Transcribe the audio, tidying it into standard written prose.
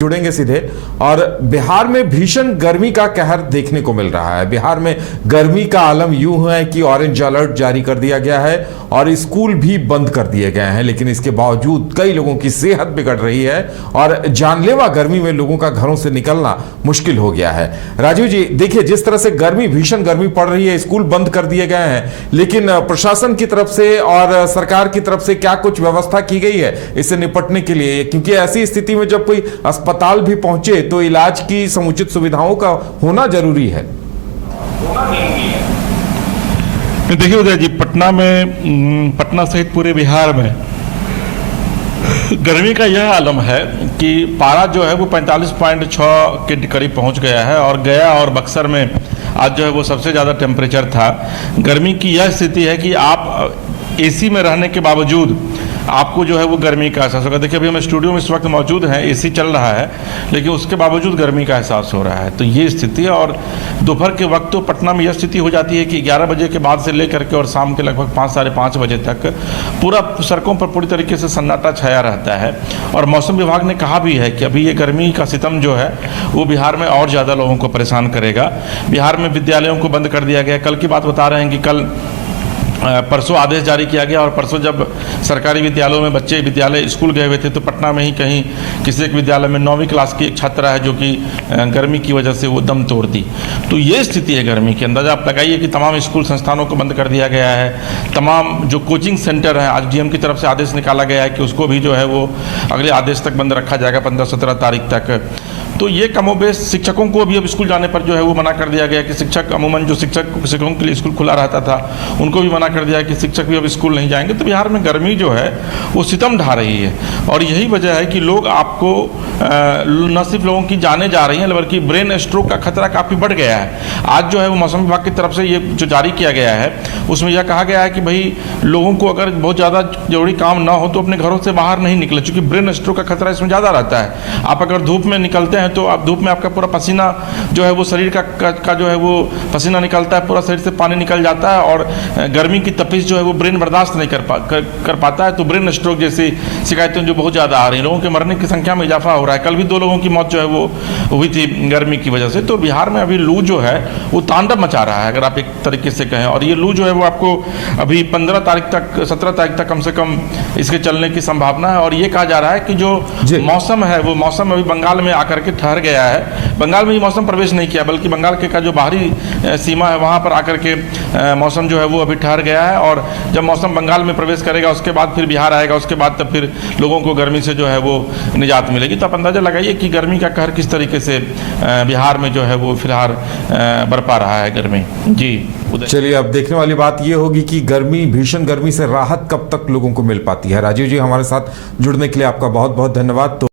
जुड़ेंगे सीधे। और बिहार में भीषण गर्मी का कहर देखने को मिल रहा है। बिहार में गर्मी का आलम यूं है कि ऑरेंज अलर्ट जारी कर दिया गया है और स्कूल भी बंद कर दिए गए हैं, लेकिन इसके बावजूद कई लोगों की सेहत बिगड़ रही है और जानलेवा गर्मी में लोगों का घरों से निकलना मुश्किल हो गया है। राजीव जी, देखिए जिस तरह से भीषण गर्मी पड़ रही है, स्कूल बंद कर दिए गए हैं, लेकिन प्रशासन की तरफ से और सरकार की तरफ से क्या कुछ व्यवस्था की गई है इससे निपटने के लिए? क्योंकि ऐसी स्थिति में जब कोई अस्पताल भी पहुंचे तो इलाज की समुचित सुविधाओं का होना जरूरी है। देखिए उदय जी, पटना सहित पूरे बिहार में गर्मी का यह आलम है कि पारा जो है वो 45.6 के करीब पहुंच गया है और गया और बक्सर में आज जो है वो सबसे ज़्यादा टेम्परेचर था। गर्मी की यह स्थिति है कि आप एसी में रहने के बावजूद आपको जो है वो गर्मी का एहसास होगा। देखिए अभी हम स्टूडियो में इस वक्त मौजूद हैं, एसी चल रहा है, लेकिन उसके बावजूद गर्मी का एहसास हो रहा है। तो ये स्थिति है। और दोपहर के वक्त तो पटना में यह स्थिति हो जाती है कि 11 बजे के बाद से लेकर के और शाम के लगभग 5 साढ़े 5 बजे तक पूरा सड़कों पर पूरी तरीके से सन्नाटा छाया रहता है। और मौसम विभाग ने कहा भी है कि अभी ये गर्मी का सितम जो है वो बिहार में और ज़्यादा लोगों को परेशान करेगा। बिहार में विद्यालयों को बंद कर दिया गया। कल की बात बता रहे हैं कि कल परसों आदेश जारी किया गया और परसों जब सरकारी विद्यालयों में बच्चे विद्यालय स्कूल गए हुए थे तो पटना में ही कहीं किसी एक विद्यालय में 9वीं क्लास की एक छात्रा है जो कि गर्मी की वजह से वो दम तोड़ दी। तो ये स्थिति है गर्मी की। अंदाज़ा आप लगाइए कि तमाम स्कूल संस्थानों को बंद कर दिया गया है। तमाम जो कोचिंग सेंटर हैं, आज डीएम की तरफ से आदेश निकाला गया है कि उसको भी जो है वो अगले आदेश तक बंद रखा जाएगा, 15-17 तारीख तक। तो ये कमोबेश शिक्षकों को भी अब स्कूल जाने पर जो है वो मना कर दिया गया कि शिक्षक अमूमन जो शिक्षकों के लिए स्कूल खुला रहता था उनको भी मना कर दिया कि शिक्षक भी अब स्कूल नहीं जाएंगे। तो बिहार में गर्मी जो है वो सितम ढा रही है और यही वजह है कि लोग आपको न सिर्फ लोगों की जाने जा रही हैं बल्कि ब्रेन स्ट्रोक का खतरा काफ़ी बढ़ गया है। आज जो है वो मौसम विभाग की तरफ से ये जो जारी किया गया है उसमें यह कहा गया है कि भाई लोगों को अगर बहुत ज़्यादा जरूरी काम ना हो तो अपने घरों से बाहर नहीं निकले, चूँकि ब्रेन स्ट्रोक का खतरा इसमें ज़्यादा रहता है। आप अगर धूप में निकलते हैं तो आप धूप में आपका पूरा पसीना जो है वो शरीर का जो है वो पसीना निकलता है, पूरा शरीर से पानी निकल जाता है और गर्मी की तपिश जो है वो ब्रेन बर्दाश्त नहीं कर पाता है। तो ब्रेन स्ट्रोक जैसी शिकायतें जो बहुत ज़्यादा आ रही हैं, लोगों के मरने की संख्या में इजाफा हो रहा है। कल भी 2 लोगों की मौत जो है वो हुई थी गर्मी की वजह से। तो बिहार में अभी लू जो है वो तांडव मचा रहा है अगर आप एक तरीके से कहें। और ये लू जो है वो आपको अभी 15 तारीख तक 17 तारीख तक कम से कम इसके चलने की संभावना है। और ये कहा जा रहा है कि जो मौसम है वो मौसम अभी बंगाल में आकर के ठहर गया है। बंगाल में ही मौसम प्रवेश नहीं किया बल्कि बंगाल के का जो बाहरी सीमा है वहाँ पर आकर के मौसम जो है वो अभी ठहर गया है। और जब मौसम बंगाल में प्रवेश करेगा उसके बाद फिर बिहार आएगा, उसके बाद तब फिर लोगों को गर्मी से जो है वो निजात मिलेगी। तो आप अंदाज़ा लगाइए कि गर्मी का कहर किस तरीके से बिहार में जो है वो फिलहाल बरपा रहा है गर्मी। जी चलिए, अब देखने वाली बात ये होगी कि भीषण गर्मी से राहत कब तक लोगों को मिल पाती है। राजीव जी, हमारे साथ जुड़ने के लिए आपका बहुत बहुत धन्यवाद। तो